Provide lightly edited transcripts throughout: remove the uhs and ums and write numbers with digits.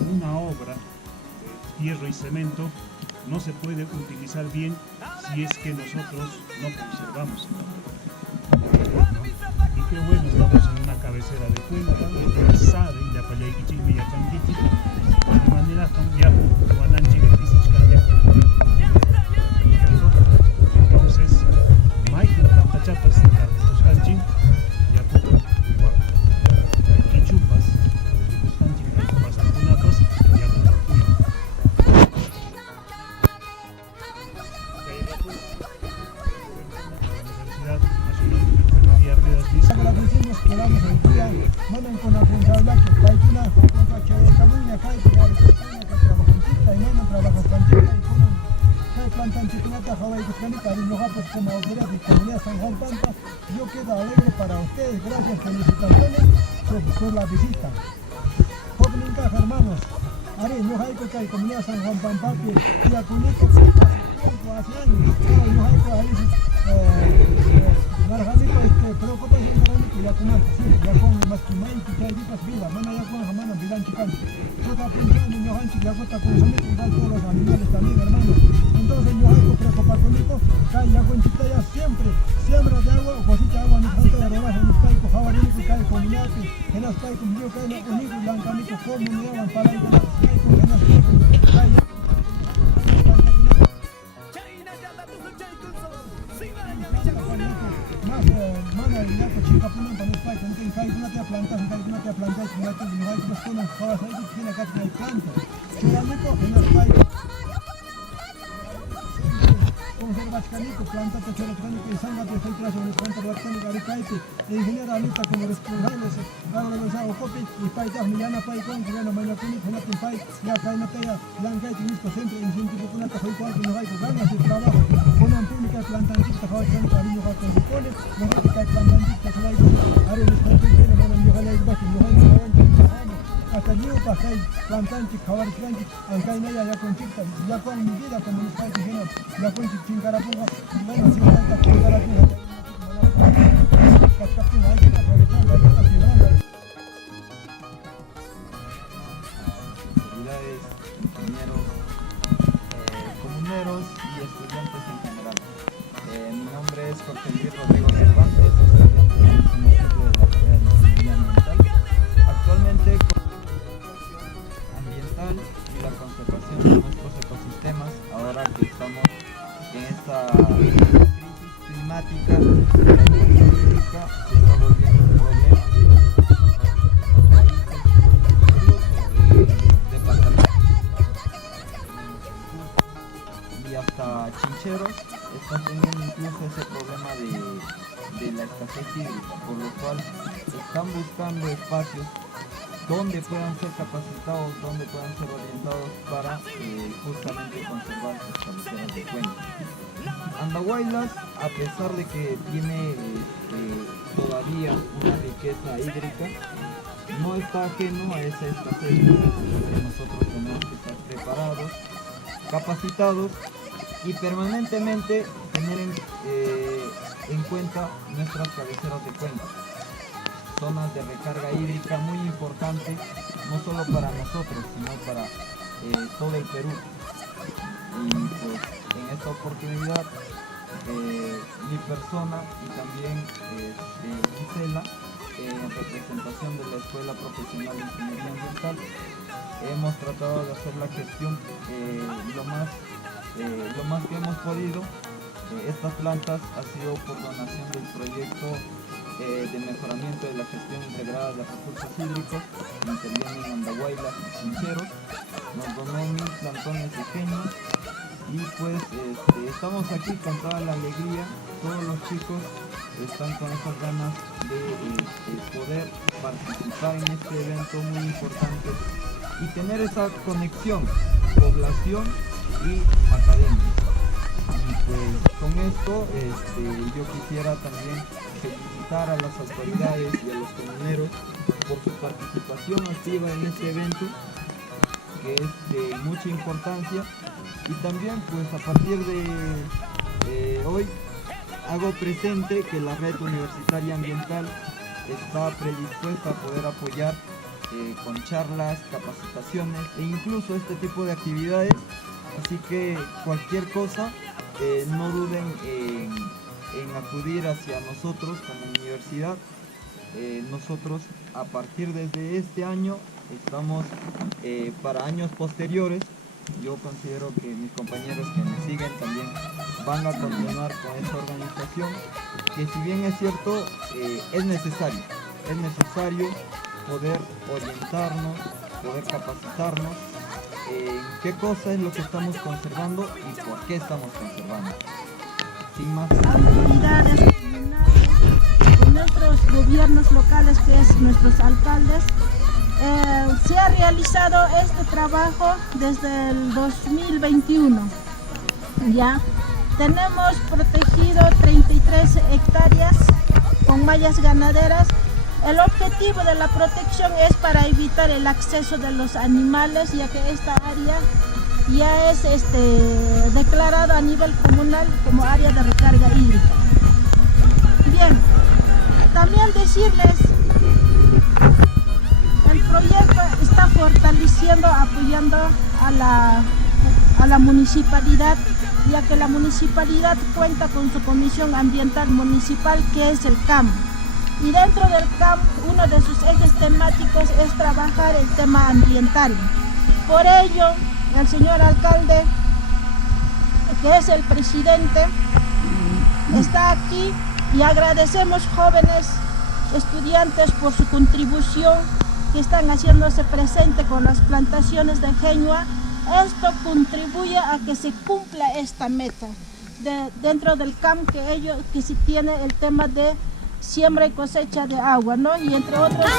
una obra de hierro y cemento no se puede utilizar bien si es que nosotros no conservamos el patrimonio. Y qué bueno, estamos en una cabecera de cuenca, ya saben, ya para allá y ya canquiti, de manera ya guananchi que dices entonces, Mike, tanta chapas, Hanchi, ya puto, aquí chupas, Hanchi, basta una dos, ya puto, Universidad Nacional de Enfermería Ríos la decimos que vamos a estudiar, mandan con la responsabilidad que hay una con que camina, cae, que trabaja en chita y no trabaja en chita y con cae plantan chiquinata, Hawái, que canica, y los pues como autoridad de comunidad San Juan Pampa, yo quedo alegre para ustedes, gracias, felicitaciones por la visita. Jóvenes hermanos, Ari, no hay que hay comunidad San Juan Pampa, que ya conozco hace años, no hay que hay Marjanito, preocupación marjanito, ya con alto, sí, ya con más que más que chayditas vida, mana ya con jamana, vida en chicano. Yo está pensando, yo hanchi, ya cuesta consumir, igual todos los animales también, hermano. Entonces yo hay que preocupar conmigo, cae ya con chita ya siempre, siembra de agua, o cosecha agua, no tanto de rebaja, en este país, jabarinico, cae con miñate, en este país, como yo cae, no único, blancamico, como me llaman para ir con las país, con en este país, cae ya. Mana ya ko chica punan pa nispa kan kan kai kuna te plantas kan kuna te plantas kuna te no hay más con todas ahí que tiene acá hay plantas cerámico en el país conservas canico planta te chora canico y sanga te filtra sobre el planta la canico ari kaite e ingeniero alita como responsables ahora lo sabe copy y país ya millana país con que no mañana con una tin país ya cae na te ya blanca y mismo centro en sentido kuna te hoy cual no hay que ganas de trabajo con una pública plantantita hoy con cariño con pone no hay que plantantita se hay ari los gente tiene mana mi ojalá y bajo no hay hasta yo pasé plantante cavar planchi aunque no ya con chica ya con mi vida como nos está diciendo ya con chincarapunga bueno si tanta chincarapunga captación hay que aprovechar la lista ciudadana autoridades, ingenieros, comuneros y estudiantes en general. Mi nombre es Jorge Luis Rodrigo Cervantes, estudiante del municipio de la Ciudad de Ingeniería Ambiental. Actualmente con la ambiental y la conservación de nuestros ecosistemas, ahora que estamos en esta crisis climática, la crisis hídrica se está volviendo un problema. Y hasta Chincheros están teniendo incluso ese problema de la escasez hídrica, por lo cual están buscando espacios donde puedan ser capacitados, donde puedan ser orientados para justamente conservar sus cabeceras de cuenca. Andahuaylas, a pesar de que tiene todavía una riqueza hídrica, no está ajeno a esa escasez hídrica, que nosotros tenemos que estar preparados, capacitados y permanentemente tener en cuenta nuestras cabeceras de cuenca. Zonas de recarga hídrica muy importantes, no solo para nosotros, sino para todo el Perú. Y pues en esta oportunidad mi persona y también Gisela, en representación de la Escuela Profesional de Ingeniería Ambiental, hemos tratado de hacer la gestión lo más que hemos podido. Estas plantas ha sido por donación del proyecto de mejoramiento de la gestión integrada de recursos hídricos, intervienen Andahuaylas y Chincheros, nos donó 1000 plantones pequeños y pues estamos aquí con toda la alegría, todos los chicos están con esas ganas de poder participar en este evento muy importante y tener esa conexión, población y academia. Y pues con esto yo quisiera también felicitar a las autoridades y a los comuneros por su participación activa en este evento, que es de mucha importancia. Y también pues a partir de hoy hago presente que la Red Universitaria Ambiental está predispuesta a poder apoyar con charlas, capacitaciones e incluso este tipo de actividades. Así que cualquier cosa, no duden en acudir hacia nosotros como universidad. Nosotros a partir de este año estamos para años posteriores. Yo considero que mis compañeros que me siguen también van a continuar con esta organización, que si bien es cierto, es necesario poder orientarnos, poder capacitarnos en qué cosa es lo que estamos conservando y por qué estamos conservando. Sin más. Autoridades comunales, con nuestros gobiernos locales, que es nuestros alcaldes, se ha realizado este trabajo desde el 2021. Ya tenemos protegido 33 hectáreas con mallas ganaderas. El objetivo de la protección es para evitar el acceso de los animales, ya que esta área ya es declarada a nivel comunal como área de recarga hídrica. Bien, también decirles, el proyecto está fortaleciendo, apoyando a la municipalidad, ya que la municipalidad cuenta con su comisión ambiental municipal, que es el CAM. Y dentro del CAM, uno de sus ejes temáticos es trabajar el tema ambiental. Por ello, el señor alcalde, que es el presidente, está aquí y agradecemos jóvenes estudiantes por su contribución que están haciéndose presente con las plantaciones de Génua. Esto contribuye a que se cumpla esta meta dentro del CAM, que se tiene el tema de siembra y cosecha de agua, ¿no? Y entre otros.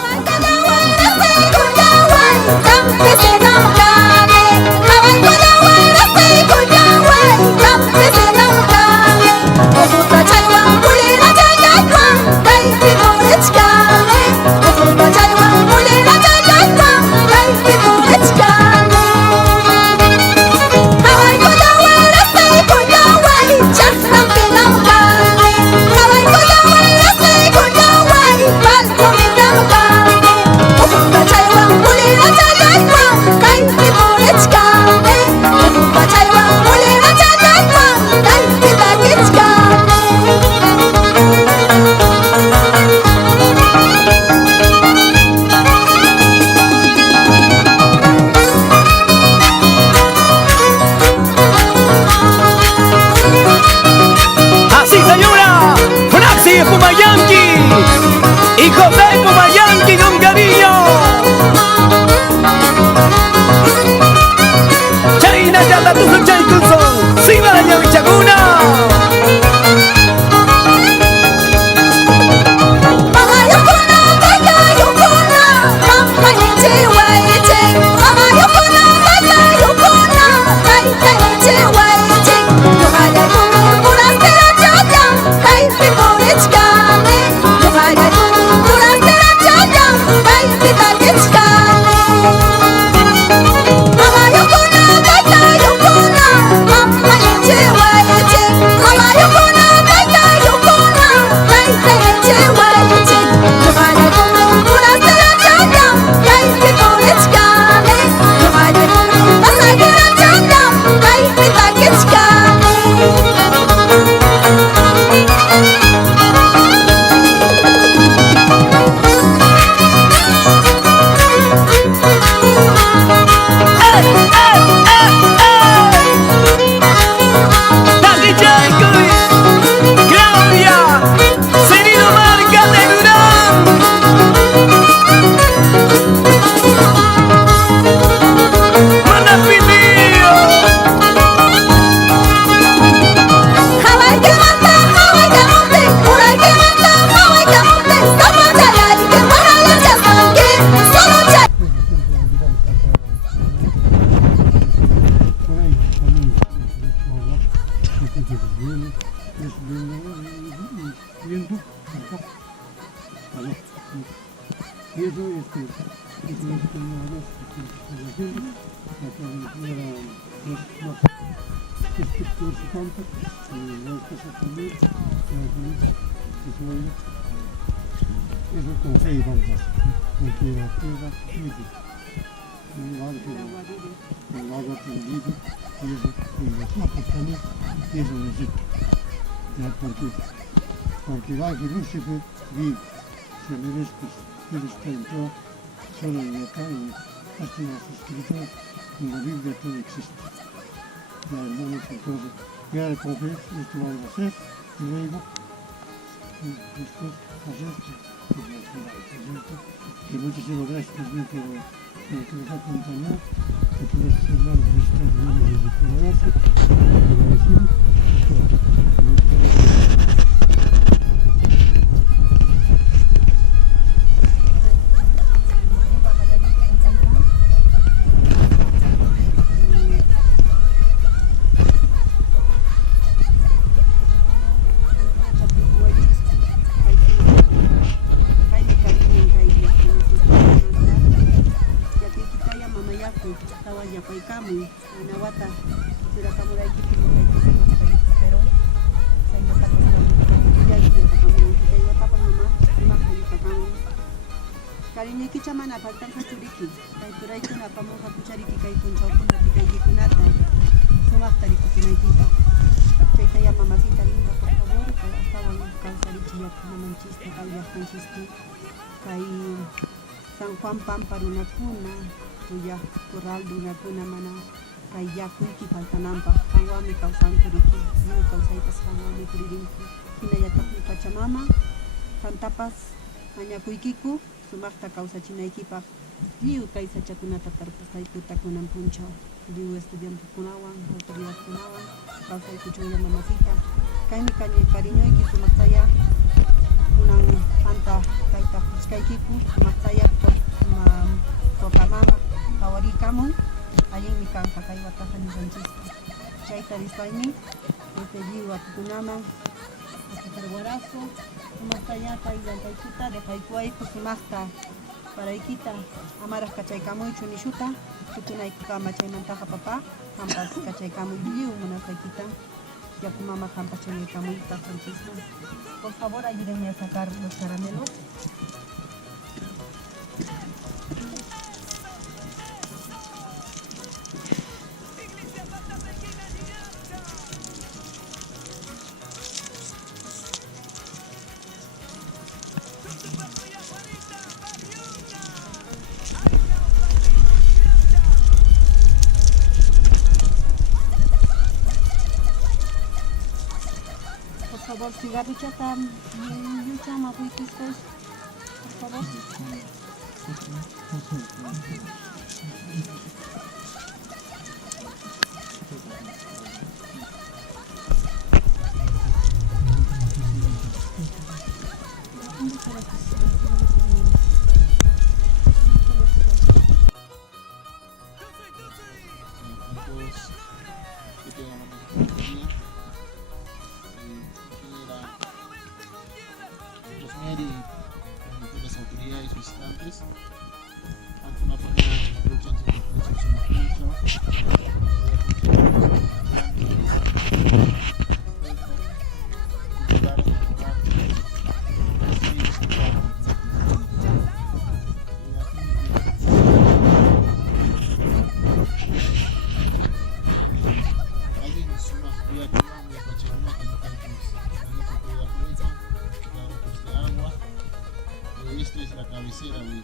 tierra, vive. El agua que vive, y los ojos también, y eso necesita. Ya, porque el águila Lucifer vive, se merece, él está en todo, solo en acá, y hasta en las escrituras, en la Biblia todo existe. Ya, hermanos, entonces, ya de confiar, esto vamos a hacer, y luego, después, hacer que muchísimas gracias también por que nos ha acompañado, que nuestros hermanos están viendo desde Comodarse, agradecidos. Mana faltan kachuriki, kay turaykuna pamuja puchariki kay punchawkuna pitaykikunata sumaktariki kunaykita. Chaytaya mamacita linda, por favor, astawan kawsarichi llaqtamanchista kay llaqtanchista kay San Juan Pampa runakuna, tuya Corral runakuna mana kay yakuyki faltananpaq qanwanmi kawsankuriki, ñuqa kawsaypas qanwanmi puririnki. Hinallataqmi Pachamama qantapas mañakuykiku sumaqta kawsachinaykipaq lliw kay sachakunata tarpusqaykuta kunan punchaw lliw estudiantekunawan, autoridadkunawan kawsaykuchunlla mamacita. Kaymi cariñoyki sumaqtaya kunan qanta kayta quchkaykiku sumaqtaya Pachamama qawarikamun allinmi kanqa kay wataqa nishanchista. Chayta dispaymi lliw atukunaman Warazo, sumaqtaya kay llantaykuta deqaykuwayku sumaqta paraykita amaras kachaykamuychu nishuta tukunaykukama chaymantaqa papa hampas kachaykamuy lliw munasqaykita yakumama hampas chayaykamuyta sanchisman. Por favor, ayúdenme a sacar los caramelos. Por favor, cigarrillo yucha mabuitistas, por favor. y las autoridades visitantes ante una primera reducción de Esta es la cabecera del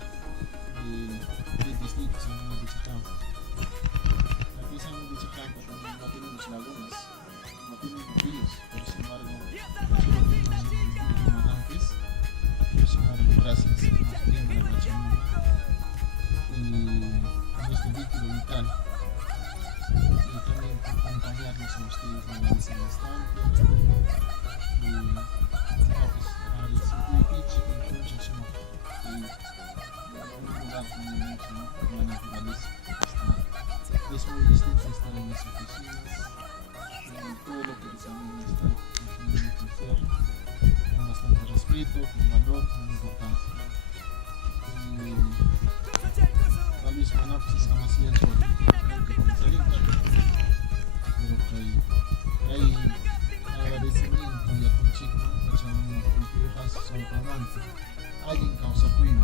distrito San Juan de Chicampo. Aquí San Juan de Chicampo no tenemos lagunas, no tenemos ríos, pero sin embargo tenemos manantes, pero sin embargo gracias a la Pachamama y nuestro líquido vital. Y también por acompañarnos a ustedes en ese instante. Es muy distinto estar en las oficinas, todo lo que les han estado ofrecer con bastante respeto, con valor, con importancia. Tal vez Manapis está más cierto que comenzaría, pero que hay agradecimiento y a con chico, que son culturas, son amantes, alguien causa cuida.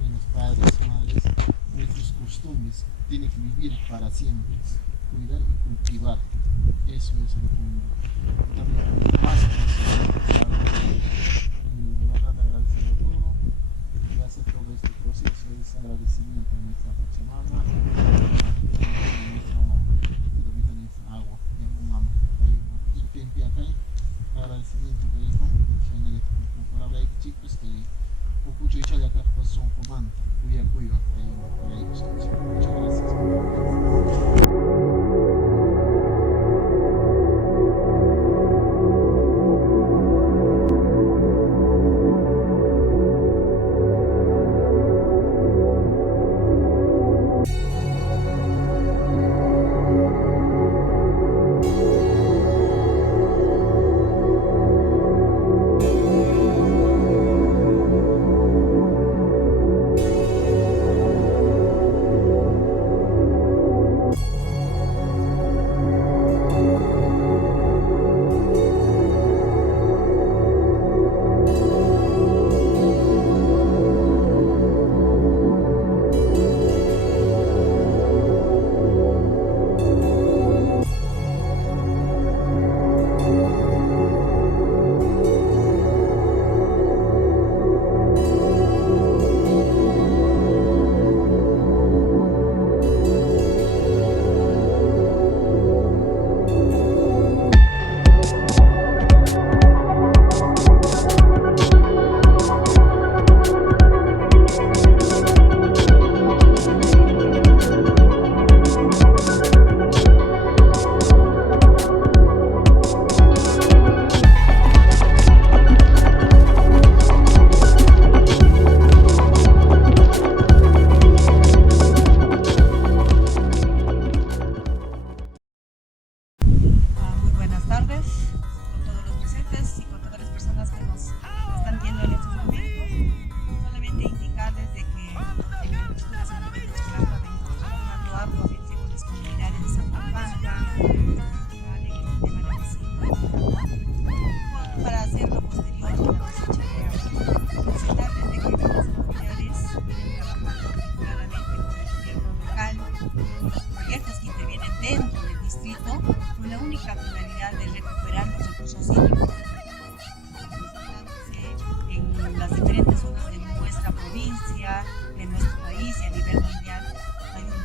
Nuestros padres, madres, nuestras costumbres tienen que vivir para siempre, cuidar y cultivar. Eso es el mundo. También más de verdad agradecer a todo y hacer todo este proceso es agradecimiento a nuestra Pachamama, a nuestra agua, y a un amo. Su tiempo acá, agradecimiento que hay, ¿no? Por hablar chicos que mucho y chale acá son comando, cuya, muchas gracias.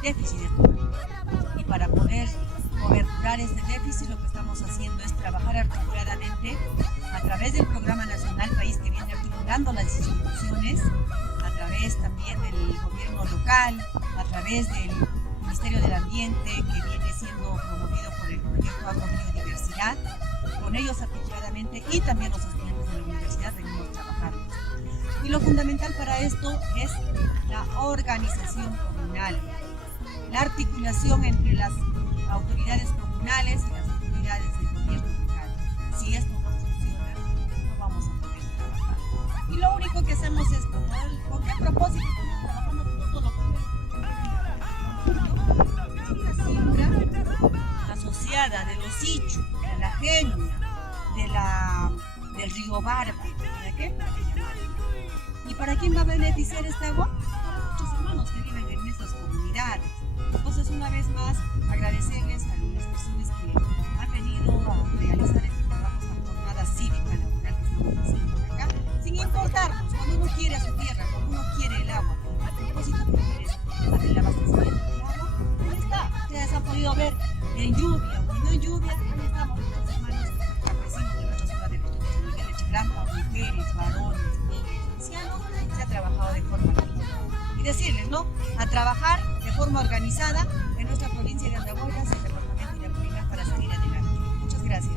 déficit económico. Y para poder coberturar este déficit, lo que estamos haciendo es trabajar articuladamente a través del Programa Nacional País, que viene articulando las instituciones, a través también del gobierno local, a través del Ministerio del Ambiente, que viene siendo promovido por el proyecto Agrobiodiversidad. Con ellos articuladamente y también los estudiantes de la universidad venimos trabajando. Y lo fundamental para esto es la organización comunal, la articulación entre las autoridades comunales y las autoridades del gobierno local. Si esto no funciona, no vamos a poder trabajar. Y lo único que hacemos es, ¿con qué propósito estamos trabajando todo lo que es una siembra asociada de los Ichu, de la Genia, del río Barba? ¿Para qué? ¿Y para quién va a beneficiar esta agua? Para muchos hermanos que viven en estas comunidades. Entonces, una vez más, agradecerles a las personas que han venido a realizar este trabajo, esta jornada cívica laboral que estamos haciendo acá, sin importarnos, cuando uno quiere a su tierra, cuando uno quiere el agua, a propósito que es el abastecimiento del agua, ahí está. Ustedes han podido ver en lluvia o no en lluvia, ahí estamos los hermanos campesinos de nuestra ciudad de San Miguel de Chaclampa, mujeres, varones, ancianos, se ha trabajado de forma organizada. Y decirles, ¿no? A trabajar de forma organizada en nuestra provincia de Andahuaylas, el departamento de Apurímac, para salir adelante. Muchas gracias.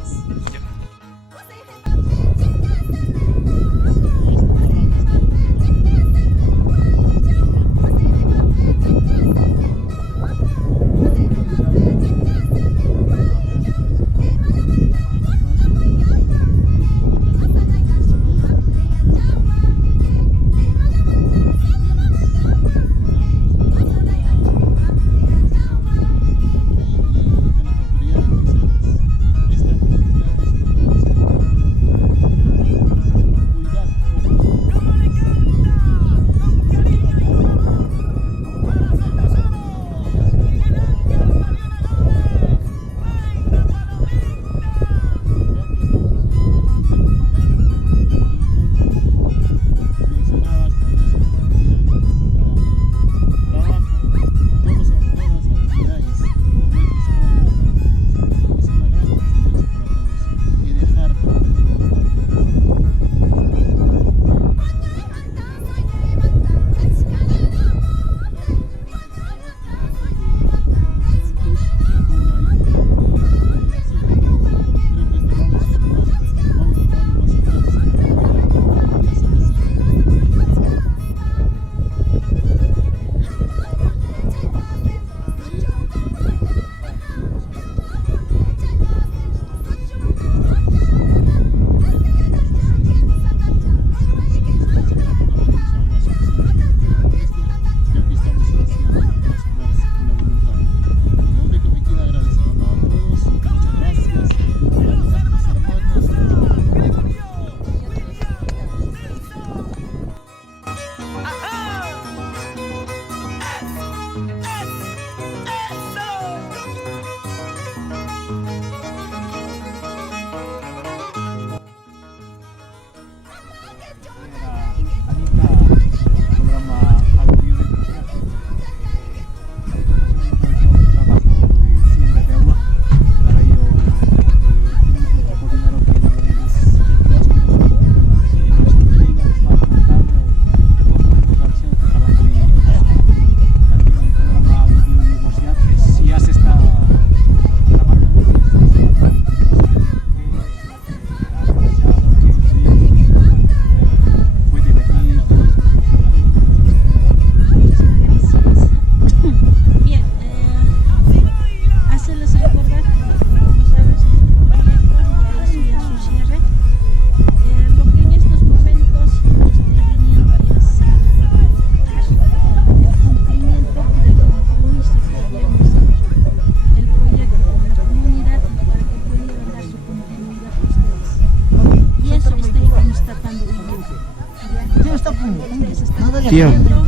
implementando,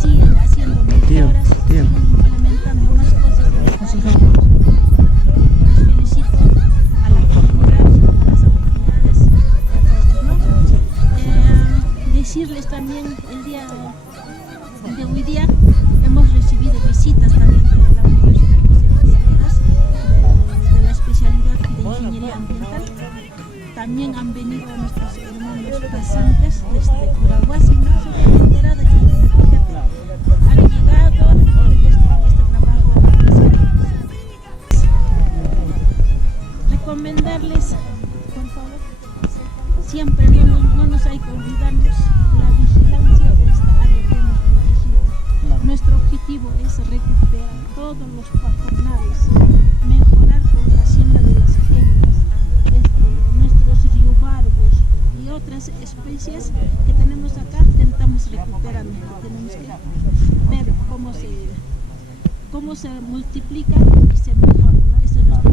siguen haciendo mejoras, siguen implementando más cosas en el colegio. Les felicito a la comunidad, a las autoridades, a todos, ¿no? Decirles también el día de hoy día hemos recibido visitas también de la Universidad José María Vegas, de la especialidad de Ingeniería Ambiental. También han venido nuestros hermanos pasantes desde Curahuasi, ¿no? Se han enterado que, fíjate, han llegado este trabajo. Recomendarles, por favor, siempre no nos hay que olvidarnos la vigilancia de esta área que hemos protegido. Nuestro objetivo es recuperar todos los pajonales, mejorar con la siembra de las hembras, nuestros riobargos y otras especies que tenemos acá, intentamos recuperarnos. Tenemos que ver cómo se multiplican y se mejoran, ¿no? Eso es nuestro